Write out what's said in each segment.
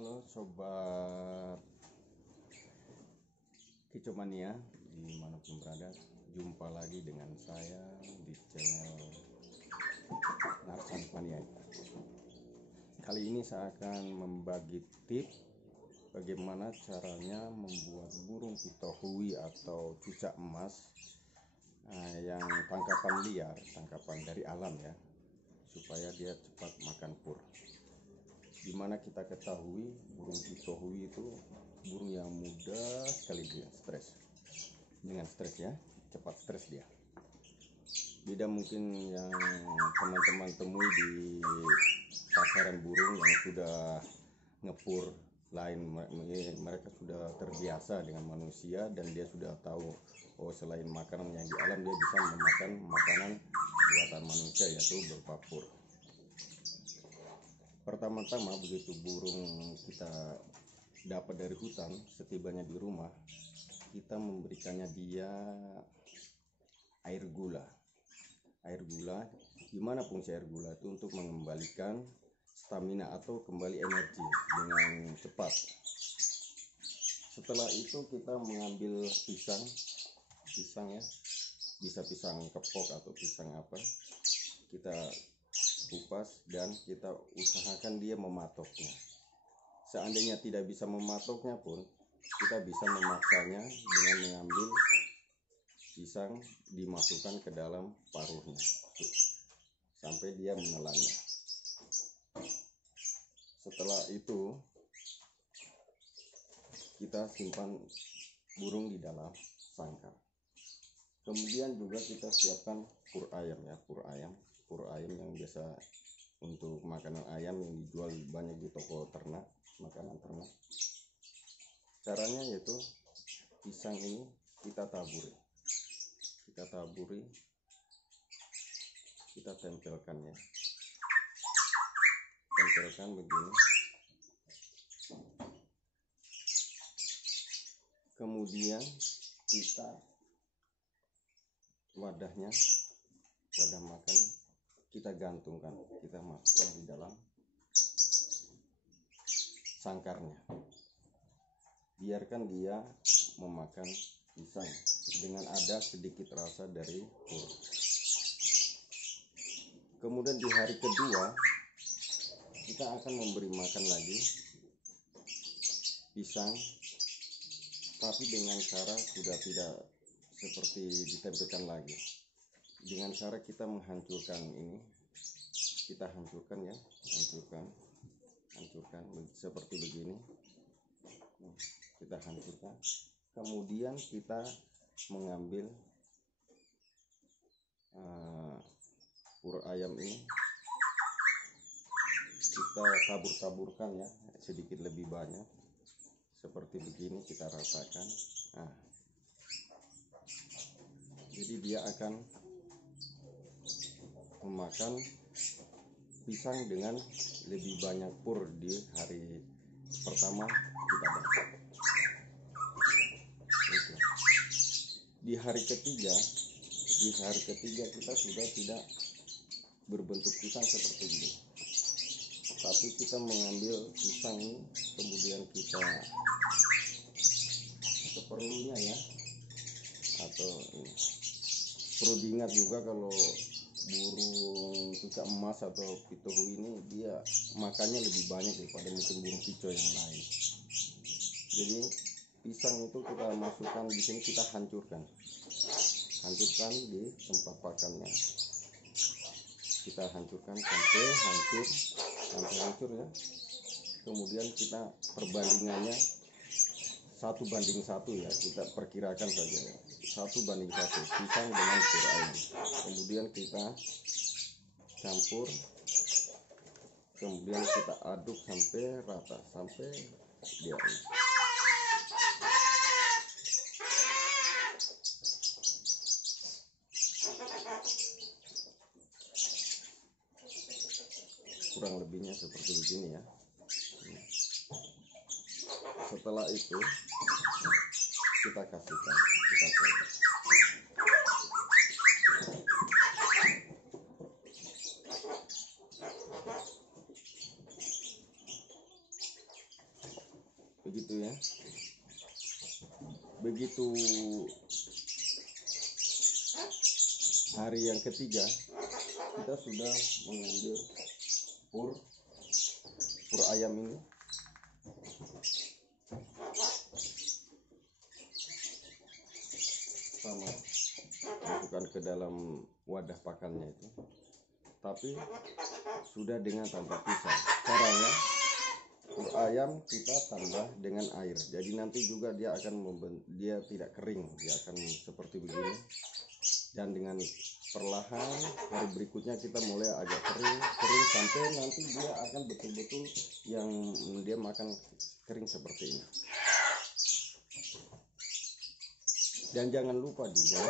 Halo sobat Kicomania dimanapun berada, jumpa lagi dengan saya di channel Narsan Paniai. Kali ini saya akan membagi tips bagaimana caranya membuat burung pitohui atau cucak emas yang tangkapan liar, tangkapan dari alam ya, supaya dia cepat makan pur. Dimana kita ketahui burung pitohui itu burung yang mudah sekali dia stres, dengan stres ya, cepat stres dia. Beda mungkin yang teman-teman temui di pasaran burung yang sudah ngepur lain, mereka sudah terbiasa dengan manusia dan dia sudah tahu selain makanan yang di alam dia bisa memakan makanan buatan manusia, yaitu berupa pur. Pertama-tama begitu burung kita dapat dari hutan, setibanya di rumah kita memberikannya dia air gula. Air gula, gimana fungsi air gula itu? Untuk mengembalikan stamina atau kembali energi dengan cepat. Setelah itu kita mengambil pisang ya, bisa pisang kepok atau pisang apa, kita kupas dan kita usahakan dia mematoknya. Seandainya tidak bisa mematoknya pun, kita bisa memaksanya dengan mengambil pisang dimasukkan ke dalam paruhnya sampai dia menelannya. Setelah itu kita simpan burung di dalam sangkar. Kemudian juga kita siapkan pur ayam ya, pur ayam yang biasa untuk makanan ayam yang dijual banyak di toko ternak, makanan ternak. Caranya yaitu pisang ini kita taburi, kita tempelkan ya, tempelkan begini. Kemudian kita wadah makan kita gantungkan, kita masukkan di dalam sangkarnya. Biarkan dia memakan pisang dengan ada sedikit rasa dari pur. Kemudian di hari kedua kita akan memberi makan lagi pisang, tapi dengan cara sudah tidak seperti ditempelkan lagi. Dengan cara kita menghancurkan ini, kita hancurkan ya, hancurkan seperti begini. Kita hancurkan. Kemudian kita mengambil pur ayam ini, kita tabur-taburkan ya, sedikit lebih banyak seperti begini, kita ratakan. Jadi dia akan memakan pisang dengan lebih banyak pur di hari pertama kita dapat. Di hari ketiga kita sudah tidak berbentuk pisang seperti ini, tapi kita mengambil pisang ini, kemudian kita seperlunya ya, atau ini. Perlu diingat juga kalau burung cucak emas atau pitohui ini dia makannya lebih banyak daripada mungkin burung kicau yang lain. Jadi pisang itu kita masukkan di sini, kita hancurkan di tempat pakannya. Kita hancurkan sampai hancur ya. Kemudian kita perbandingannya 1:1 ya, kita perkirakan saja ya, 1:1 pisang dengan pur ayam. Kemudian kita campur, kemudian kita aduk sampai rata, sampai dia ini. Kurang lebihnya seperti begini ya. Setelah itu kita kasihkan, kita coba. begitu ya. Begitu hari yang ketiga, kita sudah mengambil pur ayam ini. Sama masukkan ke dalam wadah pakannya itu, tapi sudah dengan tanpa pisang. Caranya, pur ayam kita tambah dengan air, jadi nanti juga dia akan dia tidak kering, dia akan seperti begini. Dan dengan perlahan hari berikutnya kita mulai agak kering sampai nanti dia akan betul-betul yang dia makan kering seperti ini. Dan jangan lupa juga,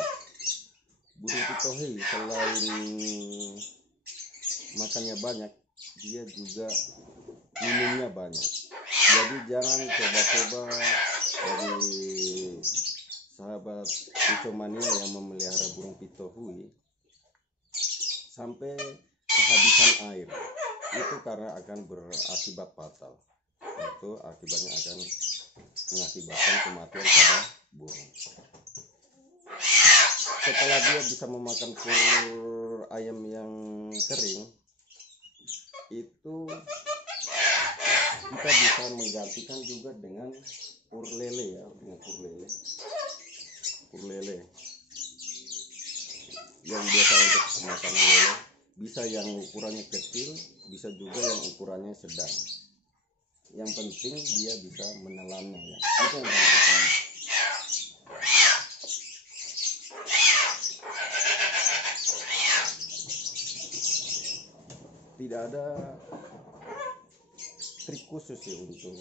burung pitohi selain makannya banyak, dia juga minumnya banyak. Jadi jangan coba-coba bagi sahabat Picomania yang memelihara burung pitohui sampai kehabisan air. Itu karena akan berakibat fatal. Itu akibatnya akan mengakibatkan kematian pada burung. Setelah dia bisa memakan pur ayam yang kering, itu kita bisa menggantikan juga dengan pur lele ya, dengan pur lele yang biasa untuk makanan lele. Bisa yang ukurannya kecil, bisa juga yang ukurannya sedang. Yang penting dia bisa menelannya ya. Itu yang paling utama. Tidak ada trik khusus sih untuk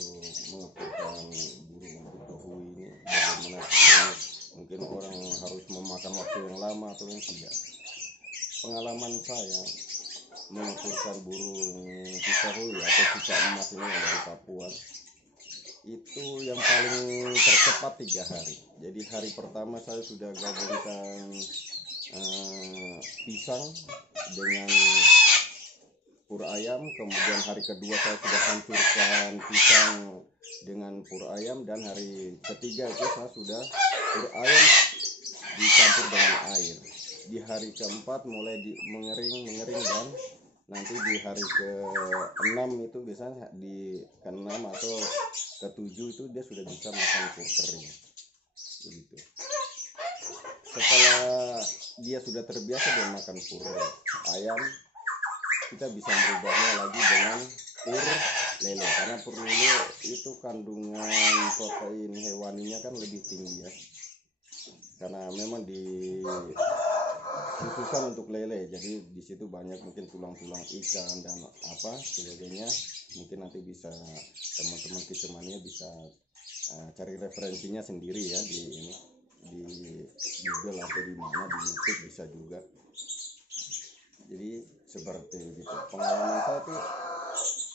mengaturkan burung pitohui ini. Bagaimana mungkin orang harus memakan waktu yang lama atau yang tidak. Pengalaman saya mengaturkan burung pitohui atau cicak emas ini yang dari Papua, itu yang paling tercepat 3 hari. Jadi hari pertama saya sudah gabungkan pisang dengan pur ayam, kemudian hari kedua saya sudah hancurkan pisang dengan pur ayam, dan hari ketiga itu saya sudah pur ayam dicampur dengan air. Di hari keempat mulai mengering dan nanti di hari ke-6 itu biasanya di ke-6 atau ke-7 itu dia sudah bisa makan pur kering begitu. Setelah dia sudah terbiasa dengan makan pur ayam, kita bisa merubahnya lagi dengan pur lele, karena pur lele itu kandungan protein hewaninya kan lebih tinggi ya, karena memang dikhususkan untuk lele. Jadi di situ banyak mungkin tulang-tulang ikan dan apa sebagainya. Mungkin nanti bisa teman-teman Picomania bisa cari referensinya sendiri ya di Google atau di mana, di YouTube bisa juga. Jadi seperti itu. Pengalaman saya itu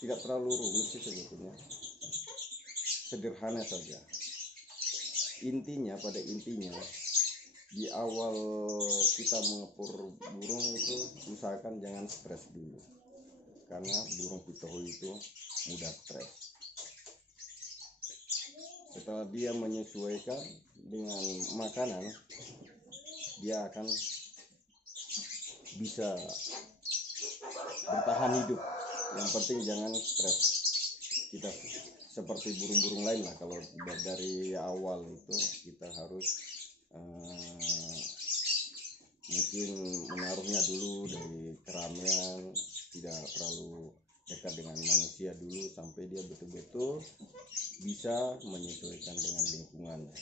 tidak terlalu rumit sih sebetulnya, sederhana saja. Pada intinya di awal kita mengepur burung itu usahakan jangan stres dulu, karena burung pitohui itu mudah stres. Setelah dia menyesuaikan dengan makanan, dia akan bisa bertahan hidup. Yang penting jangan stres. Kita seperti burung-burung lain lah, kalau dari awal itu kita harus mungkin menaruhnya dulu dari keramaian, tidak terlalu dekat dengan manusia dulu sampai dia betul-betul bisa menyesuaikan dengan lingkungannya.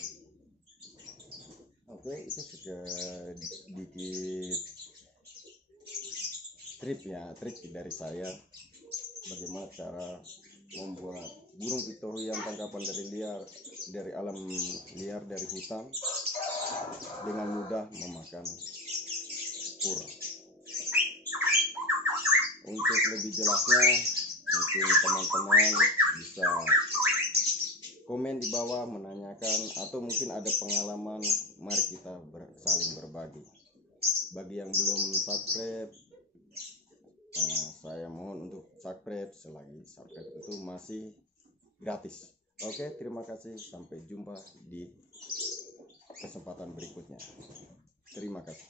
Oke, itu sedikit trik dari saya bagaimana cara membuat burung pitohui yang tangkapan dari alam liar, dari hutan, dengan mudah memakan pur. Untuk lebih jelasnya mungkin teman-teman bisa komen di bawah menanyakan, atau mungkin ada pengalaman, mari kita saling berbagi. Bagi yang belum subscribe, saya mohon untuk subscribe. Selagi subscribe itu masih gratis, Oke, terima kasih. Sampai jumpa di kesempatan berikutnya. Terima kasih.